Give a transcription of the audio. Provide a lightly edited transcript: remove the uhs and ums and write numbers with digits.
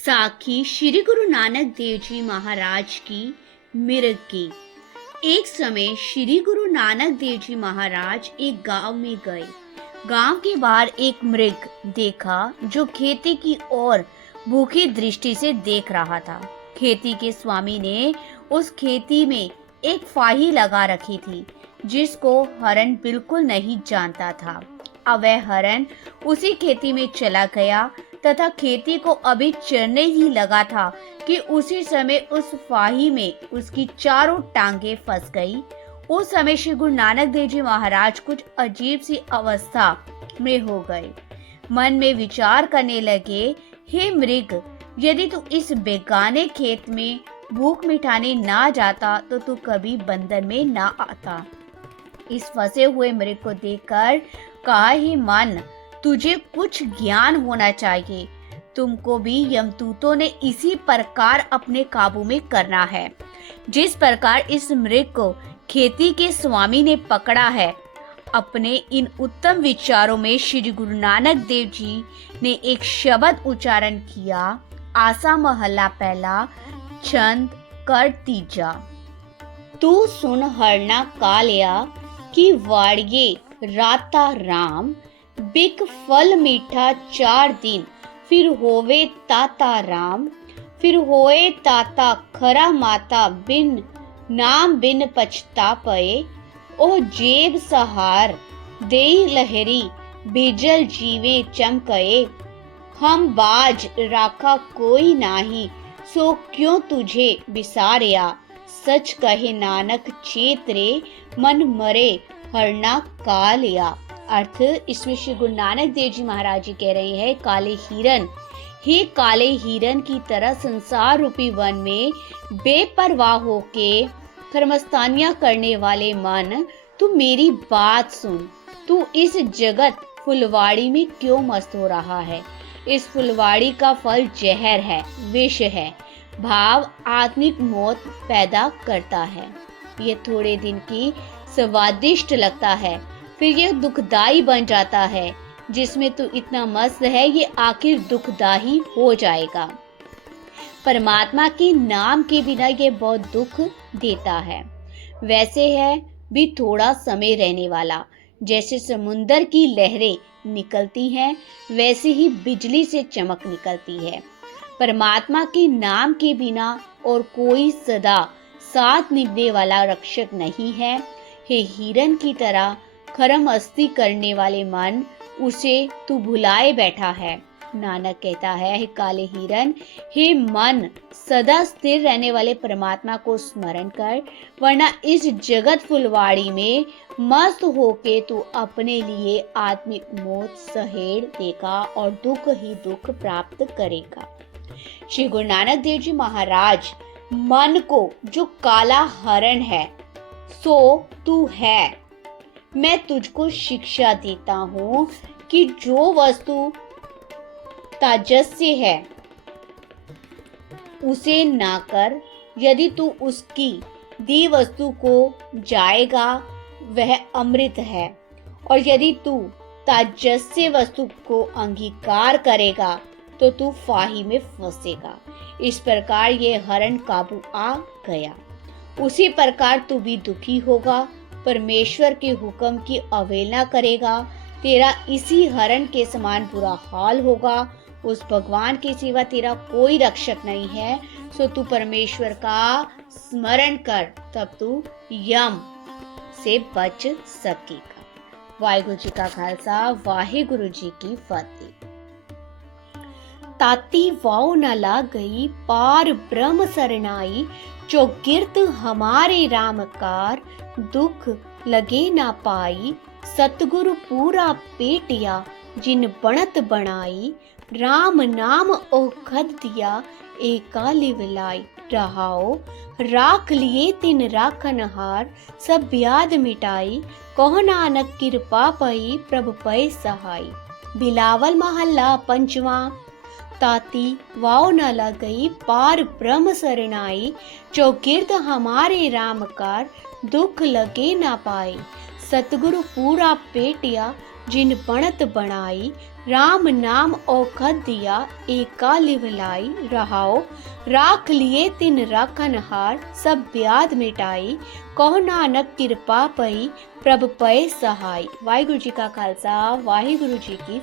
साखी श्री गुरु नानक देव जी महाराज की मिर्ग की। एक समय श्री गुरु नानक देव जी महाराज एक गांव में गए। गांव के बाहर एक मृग देखा जो खेती की ओर भूखी दृष्टि से देख रहा था। खेती के स्वामी ने उस खेती में एक फाही लगा रखी थी जिसको हरण बिल्कुल नहीं जानता था। अब वह हरण उसी खेती में चला गया तथा खेती को अभी चरने ही लगा था कि उसी समय उस फाही में उसकी चारों टांगे फंस गई। उस समय श्री गुरु नानक देव जी महाराज कुछ अजीब सी अवस्था में हो गए। मन में विचार करने लगे, हे मृग, यदि तू इस बेगाने खेत में भूख मिटाने ना जाता तो तू कभी बंधन में ना आता। इस फंसे हुए मृग को देखकर कहा, हे मन, तुझे कुछ ज्ञान होना चाहिए। तुमको भी यमदूतों ने इसी प्रकार अपने काबू में करना है जिस प्रकार इस मृग को खेती के स्वामी ने पकड़ा है। अपने इन उत्तम विचारों में श्री गुरु नानक देव जी ने एक शब्द उच्चारण किया। आसा महला पहला, छंद कर तीजा। तू सुन हरना कालिया की वाड़िये राता राम, बिक फल मीठा 4 दिन, फिर होवे ताता राम। फिर होए ताता खरा माता, बिन नाम बिन पछता पए। ओ जेब सहार दे लहरी, बिजल जीवे चमकए। हम बाज राखा कोई नाही, सो क्यों तुझे बिसारिया। सच कहे नानक चेतरे, मन मरे हरना कालिया। अर्थ, इसमें श्री गुरु नानक देव जी महाराज जी कह रहे हैं, काले हिरन, हे काले हिरन की तरह संसार रूपी वन में बेपरवाह होके खरमस्तानियां करने वाले मन, तू मेरी बात सुन। तू इस जगत फुलवाड़ी में क्यों मस्त हो रहा है। इस फुलवाड़ी का फल जहर है, विष है, भाव आत्मिक मौत पैदा करता है। ये थोड़े दिन की स्वादिष्ट लगता है, फिर ये दुखदाई बन जाता है। जिसमें तू इतना मस्त है ये आखिर दुखदाई हो जाएगा। परमात्मा के नाम के बिना ये बहुत दुख देता है। वैसे है भी थोड़ा समय रहने वाला। जैसे समुंदर की लहरें निकलती हैं वैसे ही बिजली से चमक निकलती है। परमात्मा के नाम के बिना और कोई सदा साथ निभने वाला रक्षक नहीं है। हे हिरन की तरह खरम अस्थि करने वाले मन, उसे तू भुलाए बैठा है। नानक कहता है, हे काले हिरन, हे मन, सदा स्थिर रहने वाले परमात्मा को स्मरण कर, वरना इस जगत फुलवाड़ी में मस्त होके तू अपने लिए आत्मिक मौत सहेड़ देगा और दुख ही दुख प्राप्त करेगा। श्री गुरु नानक देव जी महाराज मन को जो काला हरण है सो तू है। मैं तुझको शिक्षा देता हूँ कि जो वस्तु ताजस्य है उसे ना कर। यदि तू उसकी दी वस्तु को जाएगा वह अमृत है, और यदि तू ताजस्य वस्तु को अंगीकार करेगा तो तू फाही में फंसेगा। इस प्रकार ये हरण काबू आ गया। उसी प्रकार तू भी दुखी होगा, परमेश्वर के हुक्म की अवहेलना करेगा, तेरा इसी हरण के समान बुरा हाल होगा। उस भगवान के सिवा तेरा कोई रक्षक नहीं है, सो तू परमेश्वर का स्मरण कर, तब तू यम से बच सकेगा। वाहिगुरु जी का खालसा, वाहिगुरु जी की फतेह। ताती वाव न ला गई, पार ब्रह्म सरनाई। चौगिर्द हमारे रामकार, दुख लगे ना पाई। सतगुरु पूरा पेटिया, जिन बनत बनाई। राम नाम औखद दिया, एका लिवलाई। रहाओ राख लिए तिन राखनहार, सब ब्याद मिटाई। कहो नानक कृपा पई, प्रभु पै सहाय। बिलावल महल्ला पंचवा। ताती वाव न लगई, पार ब्रह्म सरनाई। चौगिर्द हमारे रामकार, दुख लगे ना पाए। सतगुरु पूरा पेटिया, जिन बनत बनाई, राम नाम औखद दिया, एका लिवलाई रहाओ, राख लिए तिन राखन हार, सब ब्याध मिटाई, कहो नानक किरपा पई, प्रभ पए सहाय। वाहिगुरु जी का खालसा, वाहिगुरु जी की